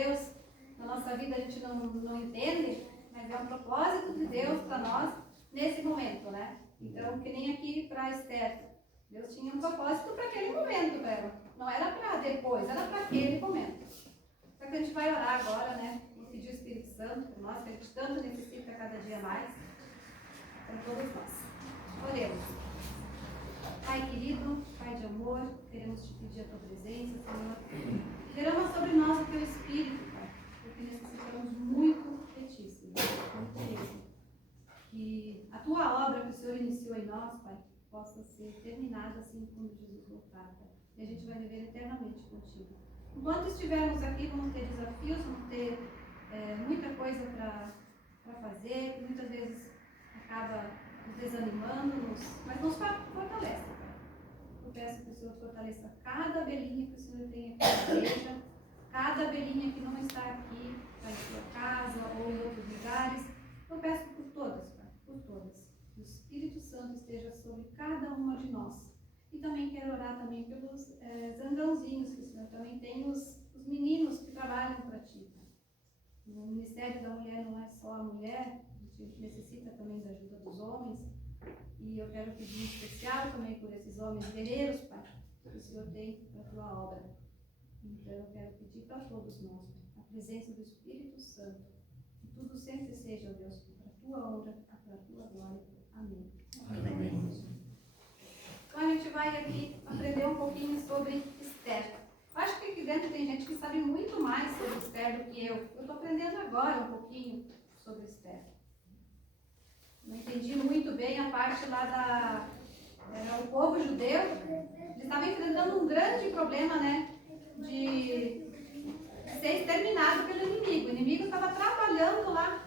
Deus na nossa vida a gente não entende, mas é um propósito de Deus para nós nesse momento, né? Então, que nem aqui para Esther, Deus tinha um propósito para aquele momento para ela. Não era para depois, era para aquele momento. Só que a gente vai orar agora, né? E pedir o Espírito Santo por nós, que a gente tanto necessita cada dia mais, para todos nós. Oremos. Pai querido, Pai de amor, queremos te pedir a tua presença, Senhor. Derrama sobre nós o teu Espírito, Pai, porque necessitamos muito de ti, Senhor, muito mesmo. Que a tua obra que o Senhor iniciou em nós, Pai, possa ser terminada assim quando Jesus voltar, Pai. E a gente vai viver eternamente contigo. Enquanto estivermos aqui, vamos ter desafios, vamos ter muita coisa para fazer, que muitas vezes acaba nos desanimando, mas nos fortalece, Pai. Eu peço que o Senhor fortaleça cada abelhinha que o Senhor tem aqui na igreja, cada abelhinha que não está aqui na sua casa ou em outros lugares. Eu peço por todas, Pai, por todas. Que o Espírito Santo esteja sobre cada uma de nós. E também quero orar também pelos zangãozinhos, que o Senhor também tem os meninos que trabalham para ti. O Ministério da Mulher não é só a mulher, a gente necessita também da ajuda dos homens. E eu quero pedir em especial também por esses homens guerreiros, Pai, que o Senhor tem para a tua obra. Então eu quero pedir para todos nós, Pai, a presença do Espírito Santo. Que tudo sempre seja, Deus, para a tua honra, para a tua glória. Amém. Amém. Então a gente vai aqui aprender um pouquinho sobre Esther. Eu acho que aqui dentro tem gente que sabe muito mais sobre Esther do que eu. Eu estou aprendendo agora um pouquinho sobre Esther. Não entendi muito bem a parte lá o povo judeu. Eles estavam enfrentando um grande problema, né? De ser exterminado pelo inimigo. O inimigo estava trabalhando lá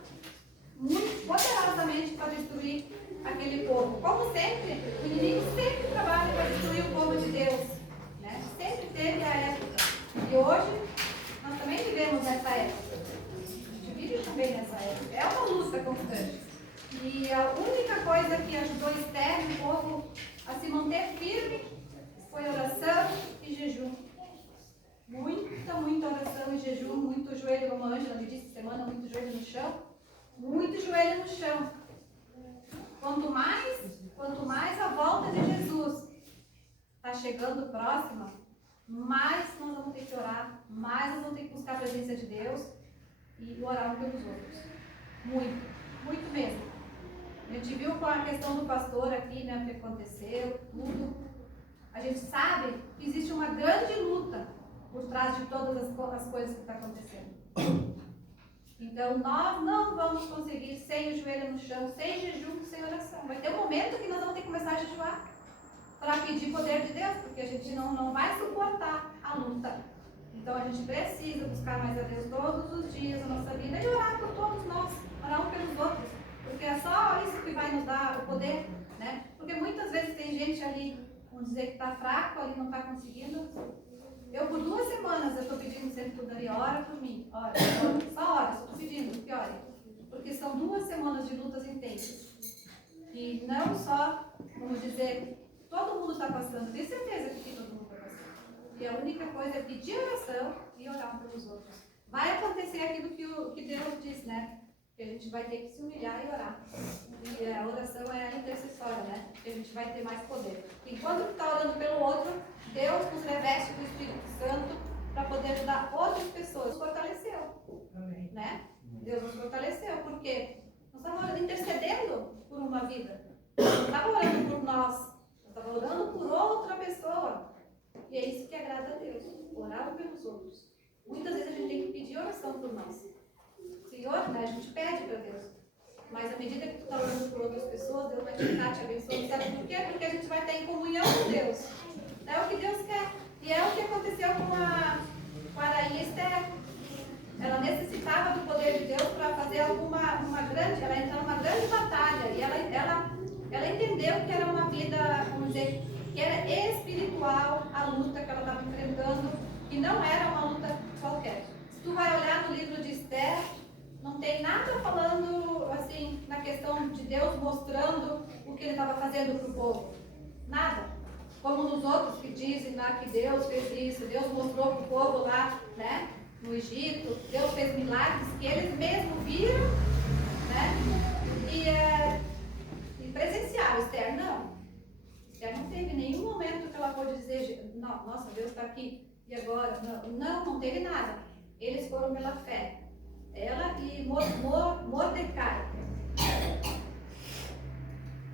muito poderosamente para destruir aquele povo. Como sempre, o inimigo sempre trabalha para destruir o povo de Deus, né? Sempre teve a época. E hoje, nós também vivemos nessa época. A gente vive também nessa época. É uma luta constante. E a única coisa que ajudou Esther e o povo a se manter firme foi oração e jejum. Muita oração e jejum, muito joelho, como a Ângela me disse semana, muito joelho no chão. Muito joelho no chão. Quanto mais a volta de Jesus está chegando próxima, mais nós vamos ter que orar, mais nós vamos ter que buscar a presença de Deus e orar uns pelos outros. Muito mesmo. A gente viu com a questão do pastor aqui, né, o que aconteceu, tudo. A gente sabe que existe uma grande luta por trás de todas as coisas que estão acontecendo. Então, nós não vamos conseguir sem o joelho no chão, sem jejum, sem oração. Vai ter um momento que nós vamos ter que começar a jejuar para pedir poder de Deus, porque a gente não vai suportar a luta. Então, a gente precisa buscar mais a Deus todos os dias na nossa vida e orar por todos nós, orar um pelos outros, porque é só isso que vai nos dar o poder, né? Porque muitas vezes tem gente ali, vamos dizer que está fraco, ali não está conseguindo. Eu, por 2 semanas, eu estou pedindo sempre para o Dari, ora por mim, ora, só ora, só estou pedindo que ore. Porque são 2 semanas de lutas intensas. E não só, vamos dizer, todo mundo está passando, tenho certeza que todo mundo está passando. E a única coisa é pedir oração e orar um pelos outros. Vai acontecer aquilo que Deus diz, né? Que a gente vai ter que se humilhar e orar. E a oração é a intercessória, né? Que a gente vai ter mais poder. Enquanto está orando pelo outro, Deus nos reveste do Espírito Santo para poder ajudar outras pessoas. Nos fortaleceu. Amém. Né? Deus nos fortaleceu, porque nós estávamos intercedendo por uma vida. Não estava orando por nós, estava orando por outra pessoa. E é isso que agrada a Deus, orar pelos outros. Muitas vezes a gente tem que pedir oração por nós. Senhor, né, a gente pede para Deus. Mas à medida que tu está orando por outras pessoas, Deus vai te abençoando. Sabe por quê? Porque a gente vai estar em comunhão com Deus. É o que Deus quer. E é o que aconteceu com a rainha Esther. Ela necessitava do poder de Deus para fazer uma grande, ela entrou numa grande batalha. E ela entendeu que era uma vida, vamos dizer, que era espiritual a luta que ela estava enfrentando, que não era uma luta qualquer. Se tu vai olhar no livro de Esther, não tem nada falando assim na questão de Deus mostrando o que ele estava fazendo para o povo. Nada. Como nos outros que dizem lá que Deus fez isso, Deus mostrou para o povo lá, né? no Egito, Deus fez milagres que eles mesmos viram, né? E presenciaram. Esther não. Esther não teve nenhum momento que ela pôde dizer, não, nossa, Deus está aqui, e agora? Não teve nada. Eles foram pela fé. Ela e Mordecai.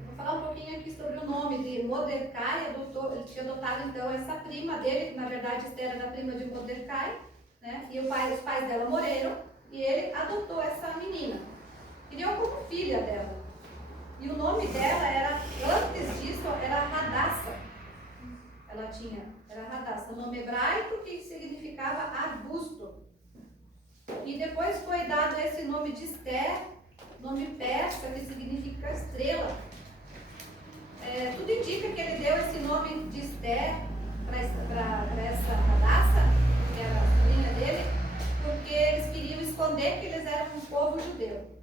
Vou falar um pouquinho aqui sobre o nome de Mordecai. Ele tinha adotado então essa prima dele, que na verdade Esther era prima de Mordecai, né? E os pais dela morreram, e ele adotou essa menina. Criou como filha dela. E o nome dela era, antes disso, era Radassa. Era Radassa, o nome hebraico que significava arbusto. E depois foi dado esse nome de Esther, nome persa, que significa estrela. Tudo indica que ele deu esse nome de Esther para essa Radassa, que era a filha dele, porque eles queriam esconder que eles eram um povo judeu.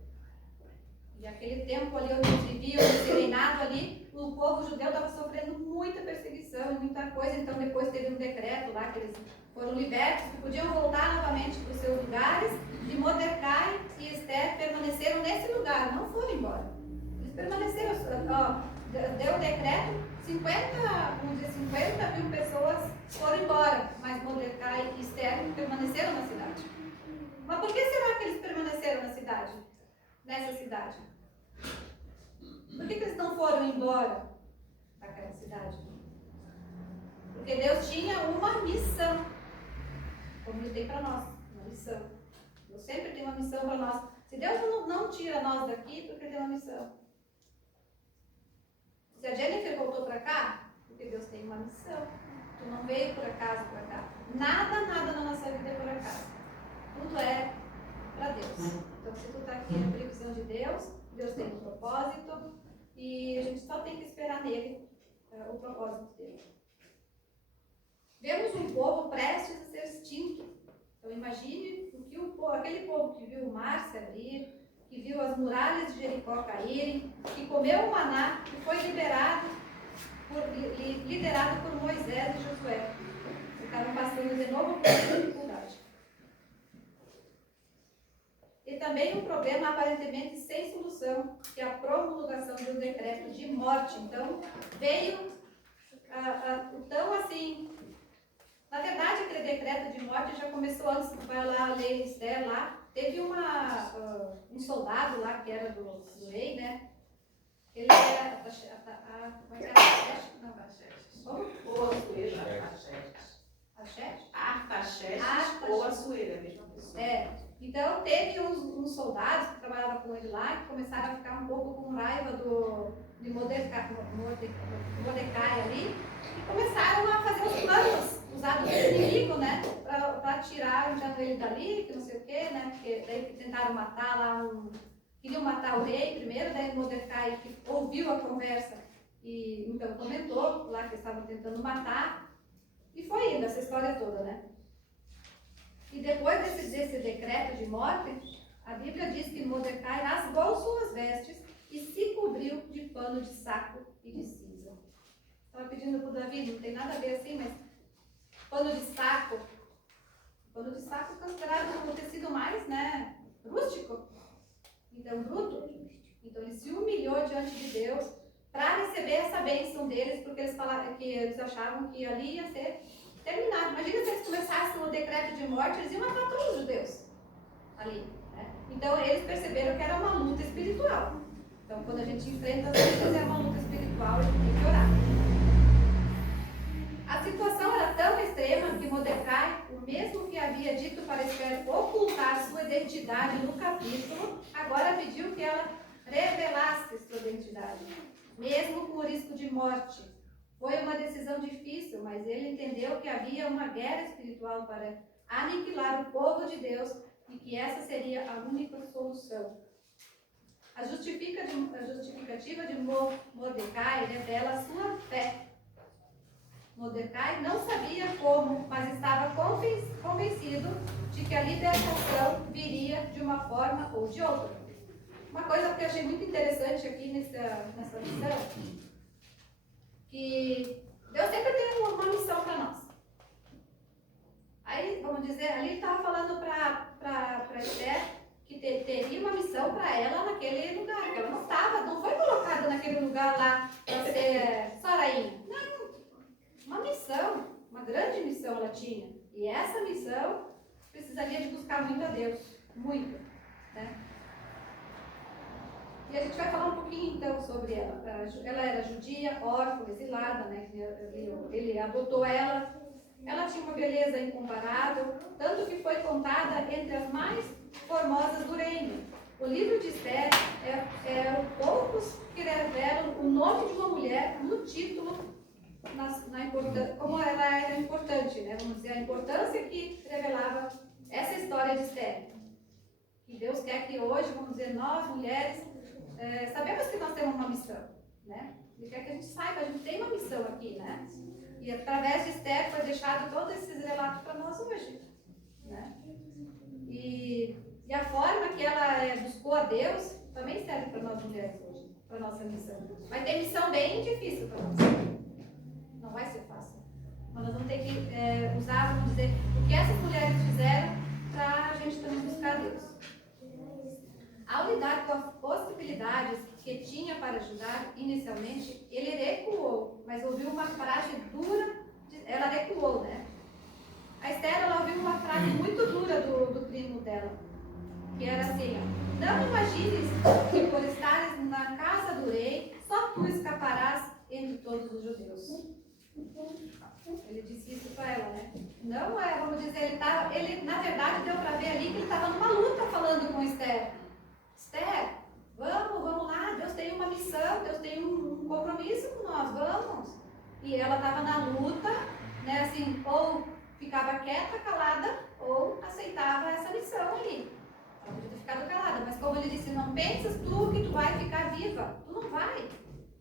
E aquele tempo ali onde eles viviam, esse reinado ali, o povo judeu estava sofrendo muita perseguição e muita coisa. Então depois teve um decreto lá que eles foram libertos, que podiam voltar novamente para os seus lugares. E Mordecai e Esther permaneceram nesse lugar, não foram embora. Eles permaneceram, deu o decreto, 50 mil pessoas foram embora, mas Mordecai e Esther permaneceram na cidade. Mas por que será que eles permaneceram na cidade? Nessa cidade? Por que eles não foram embora daquela cidade? Porque Deus tinha uma missão, como Ele tem para nós, uma missão. Deus sempre tem uma missão para nós. Se Deus não tira nós daqui, porque tem uma missão. Se a Jennifer voltou para cá, porque Deus tem uma missão. Tu não veio por acaso para cá. Nada na nossa vida é por acaso. Tudo é para Deus. Então, se tu está aqui na previsão de Deus, Deus tem um propósito e a gente só tem que esperar nele o propósito dele. Vemos um povo prestes a ser extinto. Então, imagine o que aquele povo que viu o mar se abrir, que viu as muralhas de Jericó caírem, que comeu o maná, que foi liderado por Moisés e Josué. Estavam passando de novo por essa dificuldade. E também um problema aparentemente sem solução, que é a promulgação do decreto de morte. Então, veio tão assim. Na verdade, aquele decreto de morte já começou antes, vai lá a lei Esther lá. Teve um soldado lá que era do rei, né? Ele era. Como é que era? Artaxerxes ou Assuero, a mesma pessoa. Então, teve uns soldados que trabalhavam com ele lá, que começaram a ficar um pouco com raiva de Mordecai ali, e começaram a fazer os planos, usados do inimigo, né, para tirar então, ele dali, que não sei o quê, né, porque daí tentaram matar lá queriam matar o rei primeiro, daí Mordecai que ouviu a conversa e então comentou lá que estavam tentando matar, e foi indo essa história toda, né. E depois desse decreto de morte, a Bíblia diz que Mordecai rasgou suas vestes e se cobriu de pano de saco e de cinza. Estava pedindo para o Davi, não tem nada a ver assim, mas pano de saco considerado um tecido mais, né, rústico, então bruto. Então ele se humilhou diante de Deus para receber essa bênção deles, porque eles achavam que ali ia ser terminado. Imagina se eles começassem o decreto de morte, eles iam matar todos os judeus ali, né? Então eles perceberam que era uma luta espiritual. Então quando a gente enfrenta as lutas, é uma luta espiritual, a gente tem que orar. A situação era tão extrema que Mordecai, o mesmo que havia dito para Esther ocultar sua identidade no capítulo, agora pediu que ela revelasse sua identidade, mesmo com o risco de morte. Foi uma decisão difícil, mas ele entendeu que havia uma guerra espiritual para aniquilar o povo de Deus e que essa seria a única solução. A justificativa de Mordecai revela a sua fé. Mordecai não sabia como, mas estava convencido de que a libertação viria de uma forma ou de outra. Uma coisa que eu achei muito interessante aqui nessa lição, que Deus sempre tem uma missão para nós. Aí, vamos dizer, ali ele estava falando para Esther que teria uma missão para ela naquele lugar, que ela não foi colocada naquele lugar lá para ser só rainha. Não, uma missão, uma grande missão ela tinha. E essa missão precisaria de buscar muito a Deus, muito, né? E a gente vai falar um pouquinho então sobre ela. Ela era judia, órfã, exilada, né? Ele adotou ela. Ela tinha uma beleza incomparável, tanto que foi contada entre as mais formosas do reino. O livro de Esther é poucos que revelam o nome de uma mulher no título, como ela era importante, né? Vamos dizer, a importância que revelava essa história de Esther. E Deus quer que hoje, vamos dizer, nós mulheres, sabemos que nós temos uma missão, né? Ele quer que a gente saiba, a gente tem uma missão aqui, né? E através de Esther foi deixado todos esses relatos para nós hoje, né? E a forma que ela buscou a Deus também serve para nós mulheres hoje, para nossa missão. Vai ter missão bem difícil para nós. Não vai ser fácil. Mas nós vamos ter que usar, vamos dizer, o que essas mulheres fizeram para a gente também buscar a Deus. Ao lidar com as possibilidades que tinha para ajudar, inicialmente, ele recuou, mas ouviu uma frase dura, ela recuou, né? A Esther, ela ouviu uma frase muito dura do primo dela, que era assim, ó: não imagines que por estares na casa do rei, só tu escaparás entre todos os judeus. Ele disse isso para ela, né? Não é, vamos dizer, ele na verdade deu para ver ali que ele estava numa luta falando com Esther. Esther, vamos lá, Deus tem uma missão, Deus tem um compromisso com nós, vamos. E ela estava na luta, né, assim, ou ficava quieta, calada, ou aceitava essa missão ali. Ela podia ter ficado calada, mas como ele disse, não pensas tu que tu vai ficar viva, tu não vai.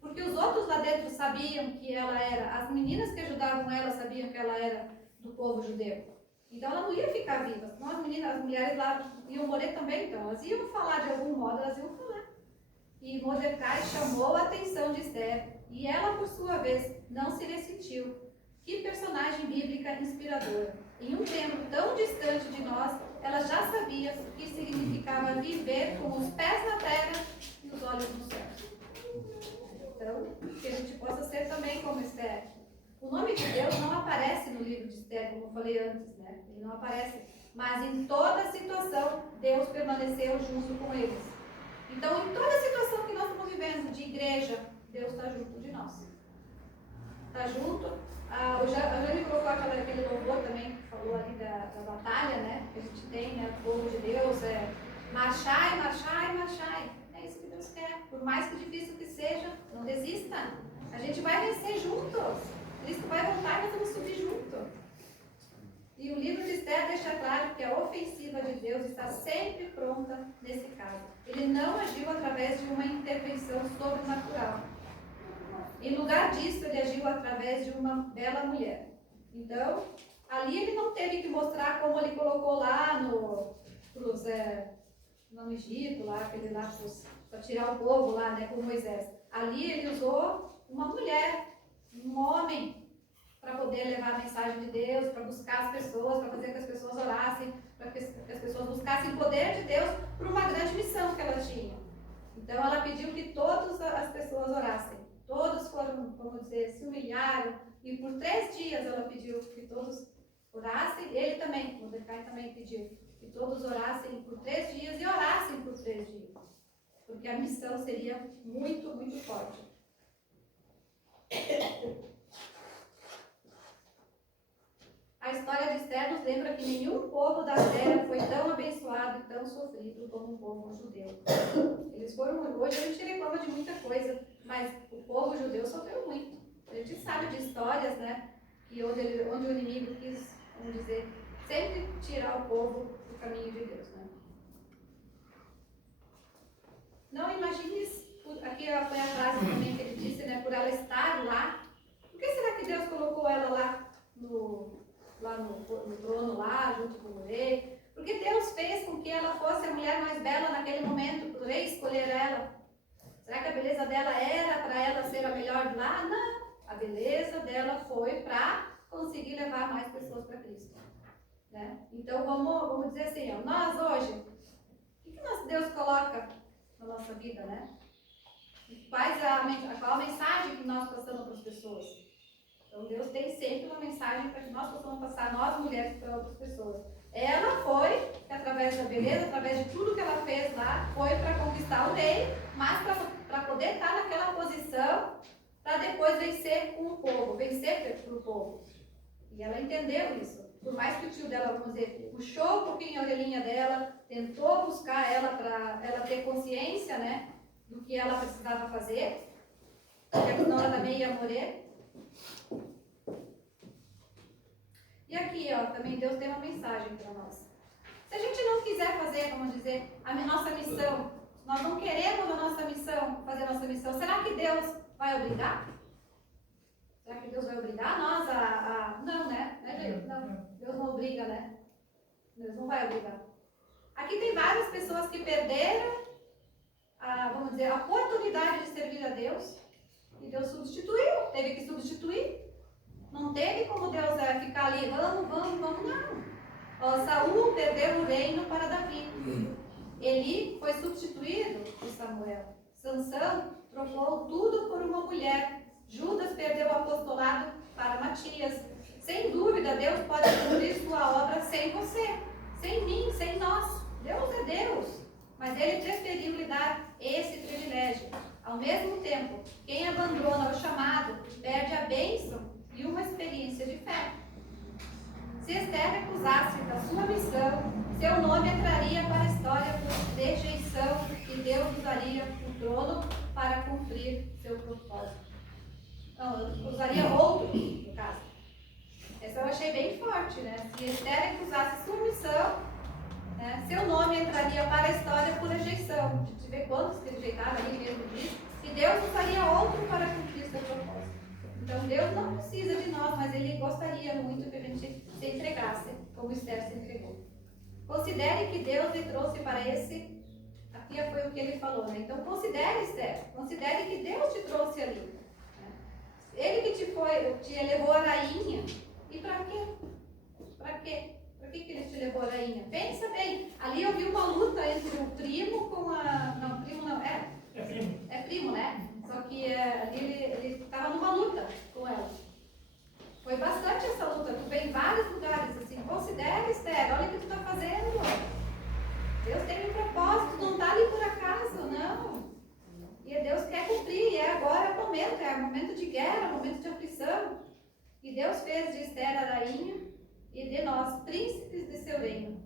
Porque os outros lá dentro sabiam que ela era, as meninas que ajudavam ela sabiam que ela era do povo judeu. Então ela não ia ficar viva, senão as mulheres lá iam morrer também, então elas iam falar de algum modo, elas iam falar. E Mordecai chamou a atenção de Esther, e ela, por sua vez, não se ressentiu. Que personagem bíblica inspiradora. Em um tempo tão distante de nós, ela já sabia o que significava viver com os pés na terra e os olhos no céu. Então, que a gente possa ser também como Esther. O nome de Deus não aparece no livro de Esther, como eu falei antes, né? Ele não aparece. Mas em toda situação, Deus permaneceu junto com eles. Então, em toda situação que nós estamos vivendo de igreja, Deus está junto de nós. Está junto. O Jane colocou aquele louvor também, que falou ali da batalha, né? Que a gente tem, né? O povo de Deus, marchai, marchai, marchai. É isso que Deus quer. Por mais que difícil que seja, não desista. A gente vai vencer juntos. Cristo vai voltar e nós vamos subir junto. E o livro de Esther deixa claro que a ofensiva de Deus está sempre pronta nesse caso. Ele não agiu através de uma intervenção sobrenatural. Em lugar disso, ele agiu através de uma bela mulher. Então, ali ele não teve que mostrar como ele colocou lá no Egito, lá, aquele lá para tirar o povo lá, né, com Moisés. Ali ele usou uma mulher, um homem, para poder levar a mensagem de Deus, para buscar as pessoas, para fazer que as pessoas orassem, para que as pessoas buscassem o poder de Deus para uma grande missão que ela tinha. Então ela pediu que todas as pessoas orassem. Todos foram, vamos dizer, se humilharam, e por 3 dias ela pediu que todos orassem. Ele também, Mordecai também pediu que todos orassem por 3 dias e orassem por 3 dias. Porque a missão seria muito, muito forte. A história de Esther nos lembra que nenhum povo da terra foi tão abençoado e tão sofrido como o povo judeu. Eles foram, hoje a gente reclama de muita coisa, mas o povo judeu sofreu muito. A gente sabe de histórias, né, que onde o inimigo quis, vamos dizer, sempre tirar o povo do caminho de Deus, né? Não imagines, aqui foi a frase também que ele disse, né, por ela estar lá. Por que será que Deus colocou ela lá no trono lá, junto com o rei? Porque Deus fez com que ela fosse a mulher mais bela naquele momento, para o rei escolher ela. Será que a beleza dela era para ela ser a melhor de lá? Não. A beleza dela foi para conseguir levar mais pessoas para Cristo. Então vamos dizer assim, ó, nós hoje, o que nosso Deus coloca na nossa vida, né? Qual a mensagem que nós passamos para as pessoas? Então Deus tem sempre uma mensagem para que nós possamos passar, nós mulheres, para outras pessoas. Ela foi, através da beleza, através de tudo que ela fez lá, foi para conquistar o rei, mas para poder estar naquela posição, para depois vencer com o povo, vencer para o povo. E ela entendeu isso. Por mais que o tio dela, vamos dizer, puxou um pouquinho a orelhinha dela, tentou buscar ela para ela ter consciência, né, do que ela precisava fazer, porque senão ela também ia morrer. E aqui, ó, também Deus tem uma mensagem para nós. Se a gente não quiser fazer, vamos dizer, a nossa missão, nós não queremos a nossa missão, fazer a nossa missão, será que Deus vai obrigar? Será que Deus vai obrigar nós a... Não, né? Não, Deus não obriga, né? Deus não vai obrigar. Aqui tem várias pessoas que perderam vamos dizer, a oportunidade de servir a Deus, e Deus substituiu, teve que substituir. Não teve como Deus ficar ali, vamos, não. Ó, Saul perdeu o reino para Davi. Eli foi substituído por Samuel. Sansão trocou tudo por uma mulher. Judas perdeu o apostolado para Matias. Sem dúvida, Deus pode cumprir sua obra sem você, sem mim, sem nós. Deus é Deus. Mas Ele preferiu lhe dar esse privilégio. Ao mesmo tempo, quem abandona o chamado perde a bênção e uma experiência de fé. Se Esther recusasse da sua missão, seu nome entraria para a história por rejeição e Deus usaria o trono para cumprir seu propósito. Não, usaria outro, no caso. Essa eu achei bem forte, né? Se Esther recusasse sua missão, né, seu nome entraria para a história por rejeição. A gente vê quantos que rejeitaram ali mesmo disso. E Deus usaria outro para cumprir seu propósito. Então Deus não precisa de nós, mas Ele gostaria muito que a gente se entregasse, como Esther se entregou. Considere que Deus lhe trouxe para esse... Aqui foi o que ele falou, né? Então considere, Esther, considere que Deus te trouxe ali. Né? Ele que te elevou a rainha. E para quê? Para quê? Por que ele te levou a rainha? Pensa bem, ali eu vi uma luta entre o primo com a... Não, primo não, é primo. É primo, né? Só que ali ele estava numa luta com ela. Foi bastante essa luta, tu vê em vários lugares, assim, considere, Esther, olha o que tu está fazendo. Deus tem um propósito, não está ali por acaso, não. E Deus quer cumprir, e agora é momento de guerra, momento de aflição. E Deus fez de Esther a rainha e de nós, príncipes de seu reino.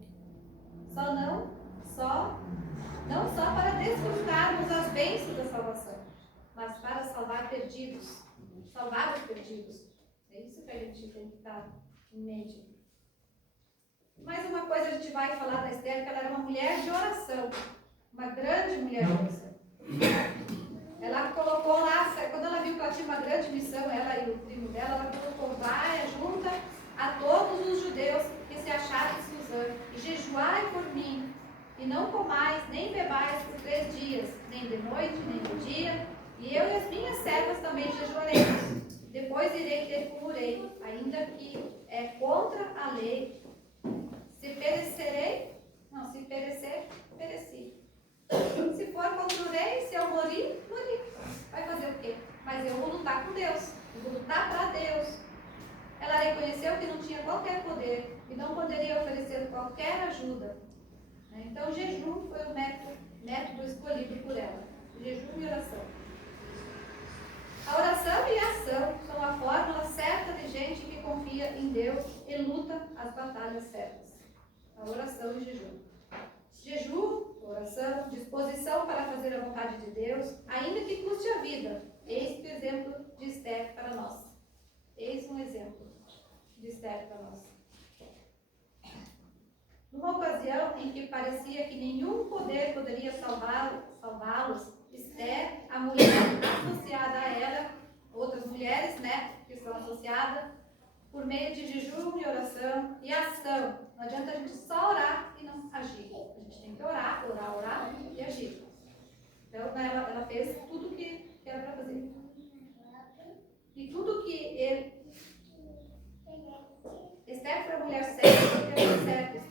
Não só para desfrutarmos as bênçãos da salvação, mas para salvar perdidos. Salvar os perdidos. É isso que a gente tem que estar em mente. Mais uma coisa a gente vai falar da Esther, que ela era uma mulher de oração. Uma grande mulher de oração. Ela colocou lá, quando ela viu que ela tinha uma grande missão, ela e o primo dela, ela colocou, vai, junta a todos os judeus que se acharam em Suzã, e jejuai por mim, e não comais, nem bebais por 3 dias, nem de noite, nem de dia, e eu e as minhas servas também jejuaremos. Depois irei ter com o rei, ainda que é contra a lei. Se perecer, pereci. Se for contra o rei, se eu morir, morri. Vai fazer o quê? Mas eu vou lutar com Deus, eu vou lutar para Deus. Ela reconheceu que não tinha qualquer poder e não poderia oferecer qualquer ajuda. Então, o jejum foi o método escolhido por ela. Jejum e oração. A oração e a ação são a fórmula certa de gente que confia em Deus e luta as batalhas certas. A oração e jejum. Jejum, oração, disposição para fazer a vontade de Deus, ainda que custe a vida. Eis o exemplo de Esther para nós. Eis um exemplo de Esther para nós. Numa ocasião em que parecia que nenhum poder poderia salvá-los, Esther, a mulher associada a ela, outras mulheres, né, que são associadas, por meio de jejum e oração e ação. Não adianta a gente só orar e não agir. A gente tem que orar e agir. Então, ela fez tudo que era para fazer. E tudo que Esther foi a mulher certa, porque ela certa.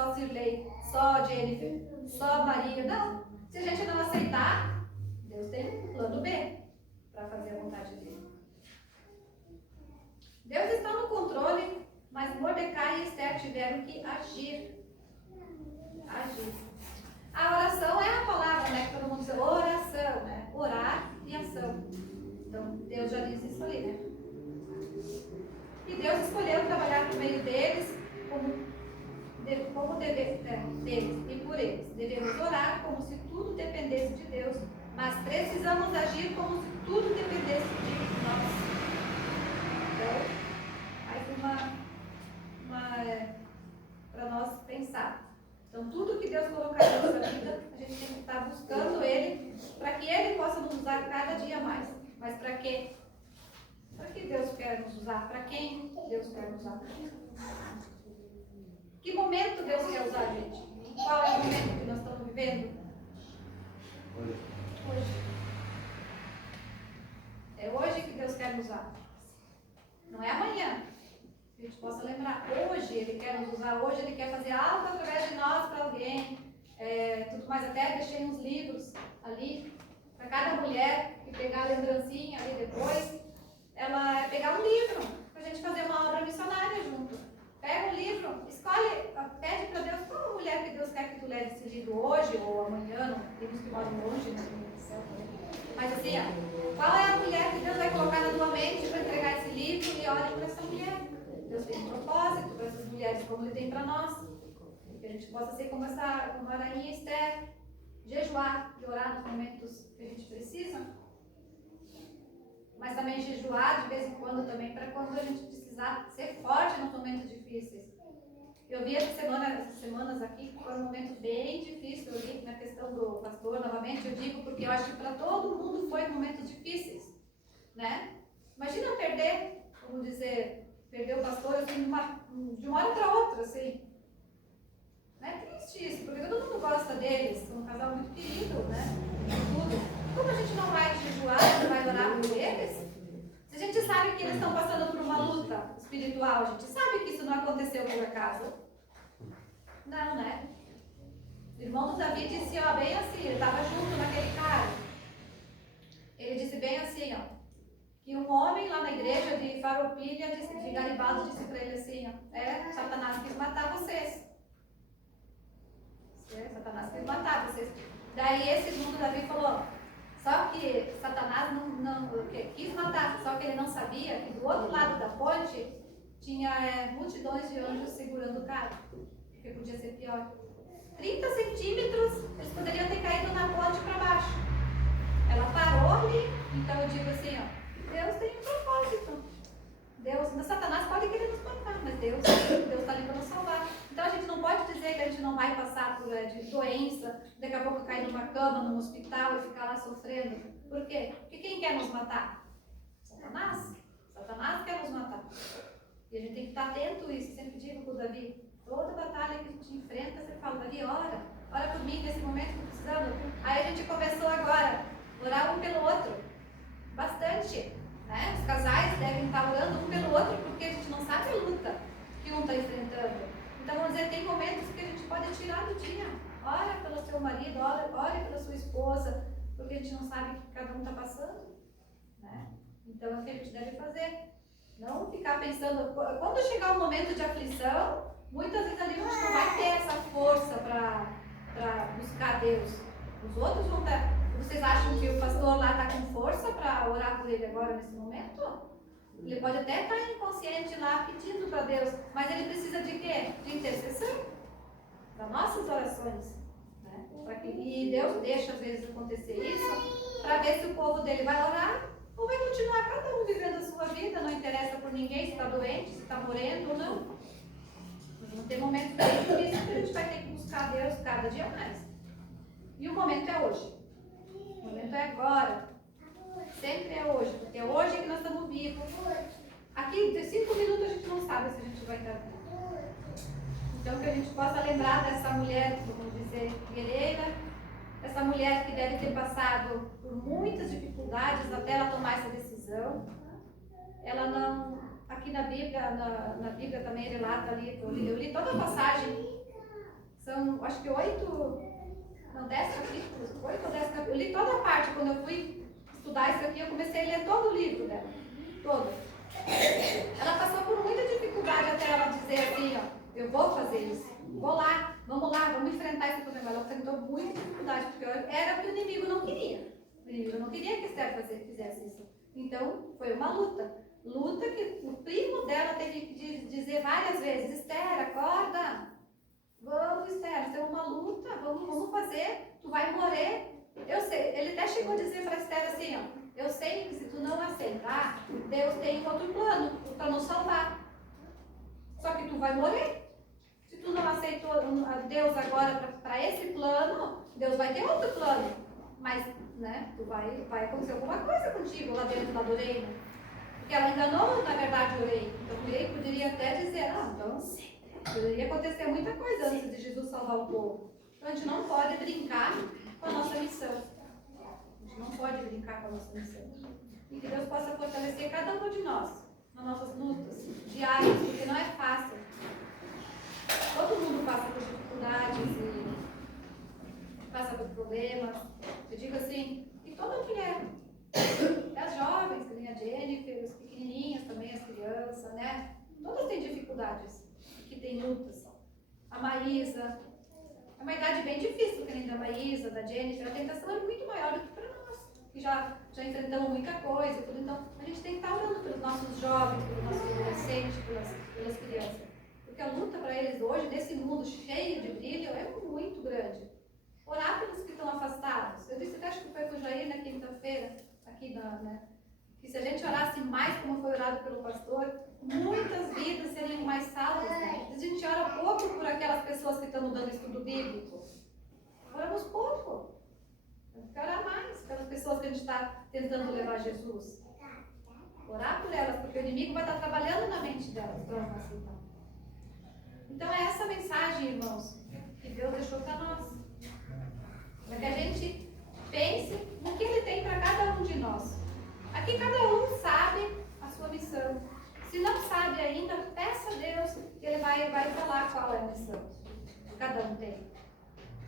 só Zirlei, só Jennifer, só Maria. Não. Se a gente não aceitar, Deus tem um plano B para fazer a vontade dele. Deus está no controle, mas Mordecai e Esther tiveram que agir. Agir. A oração é a palavra, né? Que todo mundo diz oração, né? Orar e ação. Então, Deus já diz isso ali, né? E Deus escolheu trabalhar por meio deles deles e por eles. Devemos orar como se tudo dependesse de Deus, mas precisamos agir como se tudo dependesse de nós. Então, mais para nós pensar. Então, tudo que Deus colocar na nossa vida, a gente tem que estar buscando Ele, para que Ele possa nos usar cada dia mais. Mas para quê? Para que Deus quer nos usar? Para quem Deus quer nos usar? Que momento Deus quer usar a gente? Qual é o momento que nós estamos vivendo? Hoje. É hoje que Deus quer nos usar. Não é amanhã. Que a gente possa lembrar. Hoje Ele quer nos usar. Hoje Ele quer fazer algo através de nós para alguém. Tudo mais, até deixei uns livros ali. Para cada mulher que pegar a lembrancinha ali depois, ela pegar um livro. Para a gente fazer uma obra missionária junto. Pega um livro, escolhe, pede para Deus qual mulher que Deus quer que tu leve esse livro hoje ou amanhã, não temos que morar longe, né? Mas assim, qual é a mulher que Deus vai colocar na tua mente para entregar esse livro e olhe para essa mulher. Deus tem um propósito para essas mulheres, como Ele tem para nós. Que a gente possa ser como a rainha Esther, jejuar e orar nos momentos que a gente precisa. Mas também jejuar de vez em quando também, para quando a gente precisar ser forte nos momentos difíceis. Eu vi essas semanas aqui, foi um momento bem difícil, eu li na questão do pastor, novamente eu digo, porque eu acho que para todo mundo foi momentos difíceis, né? Imagina perder, vamos dizer, perder o pastor assim, de uma hora para outra, assim. Não é triste isso, porque todo mundo gosta deles, são um casal muito querido, né? Tudo. Como a gente não vai jejuar, não vai orar por eles? Se a gente sabe que eles estão passando por uma luta espiritual, a gente sabe que isso não aconteceu por acaso. Não, né? O irmão do Davi disse, ó, bem assim, ele estava junto naquele cara. Ele disse bem assim, ó, que um homem lá na igreja de Farroupilha, de Garibaldi, disse para ele assim, ó, Satanás quis matar vocês. Satanás quis matar vocês. Daí esse irmão do Davi falou, só que Satanás não quis matar, só que ele não sabia que do outro lado da ponte tinha multidões de anjos segurando o cara, porque podia ser pior. 30 centímetros, eles poderiam ter caído na ponte para baixo. Ela parou ali, então eu digo assim, ó, Deus tem um propósito. Satanás pode querer nos matar, mas Deus está ali para nos salvar. Então a gente não pode dizer que a gente não vai passar por de doença, daqui a pouco cair numa cama, num hospital e ficar lá sofrendo. Por quê? Porque quem quer nos matar? Satanás. Satanás quer nos matar. E a gente tem que estar atento a isso. Sempre digo para o Davi, toda batalha que a gente enfrenta, você fala, Davi, ora por mim nesse momento que eu estou precisando. Aí a gente começou agora, orar um pelo outro. Bastante. Né? Os casais devem estar orando um pelo outro, porque a gente não sabe a luta que um está enfrentando. Então, vamos dizer, tem momentos que a gente pode tirar do dia. Ora pelo seu marido, ore pela sua esposa, porque a gente não sabe o que cada um está passando. Né? Então, é o que a gente deve fazer. Não ficar pensando, quando chegar o momento de aflição, muitas vezes ali a gente não vai ter essa força para buscar Deus. Os outros vão estar. Vocês acham que o pastor lá está com força para orar por ele agora nesse momento? Ele pode até estar inconsciente lá pedindo para Deus, mas ele precisa de quê? De intercessão. Das nossas orações. Né? E Deus deixa às vezes acontecer isso para ver se o povo dele vai orar ou vai continuar cada um vivendo a sua vida, não interessa por ninguém se está doente, se está morrendo ou não. Mas vão ter momentos bem difíceis que a gente vai ter que buscar Deus cada dia mais. E o momento é hoje. O momento é agora. Sempre é hoje, porque é hoje que nós estamos vivos. Aqui, de 5 minutos, a gente não sabe se a gente vai estar vivo. Então, que a gente possa lembrar dessa mulher, vamos dizer, guerreira, essa mulher que deve ter passado por muitas dificuldades até ela tomar essa decisão. Ela não... Aqui na Bíblia, na Bíblia também relata ali, eu li toda a passagem São, acho que 10 capítulos, 8 ou 10 capítulos. Eu li toda a parte, quando eu fui estudar isso aqui, eu comecei a ler todo o livro dela, todo. Ela passou por muita dificuldade até ela dizer assim, ó, eu vou fazer isso, vou lá, vamos enfrentar esse problema. Ela enfrentou muita dificuldade, porque era o que o inimigo não queria. O inimigo não queria que Esther fizesse isso. Então, foi uma luta. Luta que o primo dela teve que dizer várias vezes, Esther, acorda. Vamos, Esther, isso é uma luta, vamos fazer, tu vai morrer. Eu sei, ele até chegou a dizer para Esther assim, ó, eu sei que se tu não aceitar, Deus tem outro plano para nos salvar. Só que tu vai morrer. Se tu não aceitou Deus agora para esse plano, Deus vai ter outro plano. Mas, né, vai acontecer alguma coisa contigo lá dentro do reino. Porque ela enganou, na verdade, o rei. Então o rei poderia até dizer, então poderia acontecer muita coisa antes de Jesus salvar o povo. Então a gente não pode brincar com a nossa missão. A gente não pode brincar com a nossa missão. E que Deus possa fortalecer cada um de nós nas nossas lutas diárias, porque não é fácil. Todo mundo passa por dificuldades e passa por problemas. Eu digo assim, e toda mulher, as jovens, que nem a Jennifer, as pequenininhas também, as crianças, né? Todas têm dificuldades, que têm lutas. A Maísa, é uma idade bem difícil, que nem da Maísa, da Jennifer, a tentação é muito maior do que para nós, que já enfrentamos muita coisa e tudo. Então, a gente tem que estar orando pelos nossos jovens, pelos nossos adolescentes, pelas crianças. Porque a luta para eles hoje, nesse mundo cheio de brilho, é muito grande. Orar pelos que estão afastados. Eu disse até, acho que foi com o Jair na quinta-feira, aqui né? Que se a gente orasse mais como foi orado pelo pastor, muitas vidas seriam mais salvas. Né? A gente ora pouco por aquelas pessoas que estão dando estudo bíblico. Oramos pouco. Temos que orar mais pelas pessoas que a gente está tentando levar a Jesus. Orar por elas, porque o inimigo vai estar trabalhando na mente delas. Então é essa mensagem, irmãos, que Deus deixou para nós. Para que a gente pense no que Ele tem para cada um de nós. Aqui cada um sabe a sua missão. Se não sabe ainda, peça a Deus que Ele vai falar qual é a missão que cada um tem.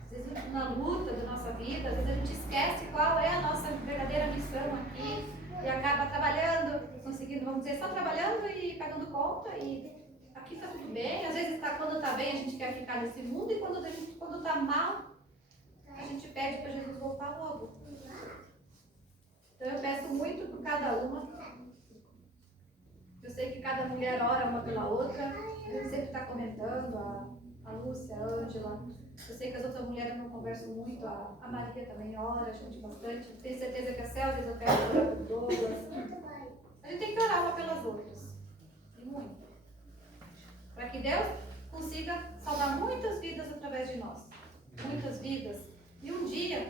Às vezes na luta da nossa vida, às vezes a gente esquece qual é a nossa verdadeira missão aqui e acaba trabalhando, conseguindo, vamos dizer, só trabalhando e pagando conta e aqui está tudo bem. Às vezes quando está bem a gente quer ficar nesse mundo e quando está mal a gente pede para Jesus voltar logo. Então eu peço muito por cada uma. Eu sei que cada mulher ora uma pela outra. Eu sempre está comentando, a Lúcia, a Ângela. Eu sei que as outras mulheres não conversam muito. A Maria também ora, a gente bastante. Tenho certeza que a Céu, às vezes eu quero orar por Douglas. A gente tem que orar uma pelas outras. E muito. Para que Deus consiga salvar muitas vidas através de nós. Muitas vidas. E um dia,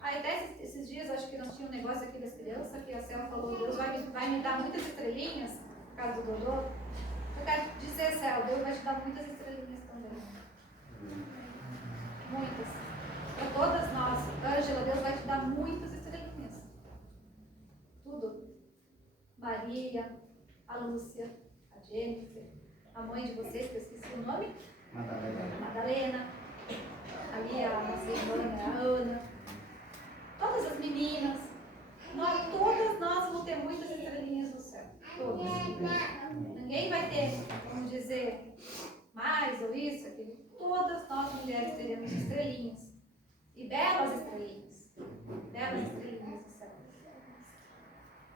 até esses dias, acho que nós tínhamos um negócio aqui das crianças, que a Céu falou, Deus vai me dar muitas estrelinhas, por causa do Dodô. Eu quero dizer, Céu, Deus vai te dar muitas estrelinhas também. Muitas. Para todas nós. Ângela, Deus vai te dar muitas estrelinhas. Tudo. Maria, a Lúcia, a Jennifer, a mãe de vocês, que eu esqueci o nome? Madalena. Ali a nossa irmã, a Ana. Todas as meninas. Todas nós vamos ter muitas estrelinhas no céu. Todas. Ninguém vai ter, vamos dizer, mais ou isso, aquilo. Todas nós mulheres teremos estrelinhas. E belas estrelinhas. Belas estrelinhas do céu.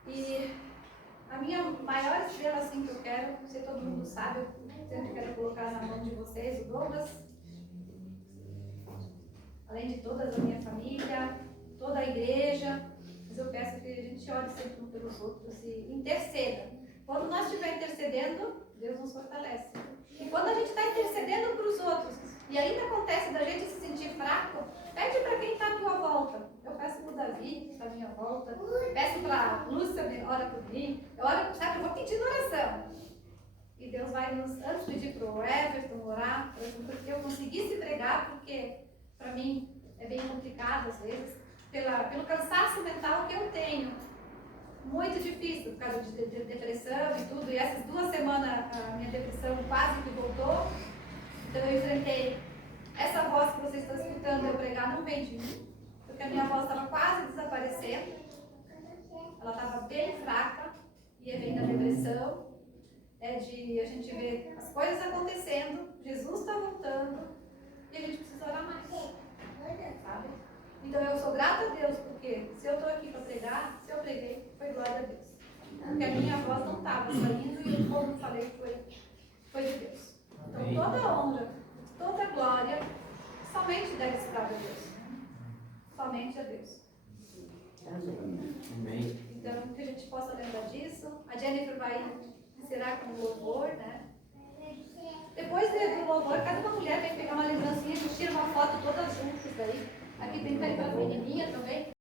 E a minha maior estrela, assim, que eu quero, não sei se todo mundo sabe, eu sempre quero colocar na mão de vocês, o Douglas. Além de toda a minha família, toda a igreja. Mas eu peço que a gente ore sempre um pelos outros e interceda. Quando nós estivermos intercedendo, Deus nos fortalece. E quando a gente está intercedendo para os outros, e ainda acontece da gente se sentir fraco, pede para quem está à tua volta. Eu peço para o Davi, que está à minha volta. Peço para a Lúcia, ora por mim. Eu oro, sabe, eu vou pedindo oração. E Deus vai nos, antes pedir para o Everton orar, para que eu conseguisse pregar, porque para mim é bem complicado às vezes, pelo cansaço mental que eu tenho. Muito difícil por causa de depressão e tudo. E essas 2 semanas a minha depressão quase que voltou. Então eu enfrentei essa voz vem de mim, porque a minha voz estava quase desaparecendo, ela estava bem fraca, ia vir da depressão, de a gente ver as coisas acontecendo, Jesus está voltando, e a gente precisa orar mais, sabe? Então eu sou grata a Deus, porque se eu estou aqui para pregar, se eu preguei, foi glória a Deus. Porque a minha voz não estava saindo e como eu falei, foi de Deus. Então toda honra, toda glória, somente deve estar a Deus. Somente a Deus. Amém. Então que a gente possa lembrar disso. A Jennifer vai encerrar com o louvor, né? Depois do louvor, cada uma mulher vem pegar uma lembrancinha, a gente tira uma foto todas juntas daí. Aqui tem para a menininha também.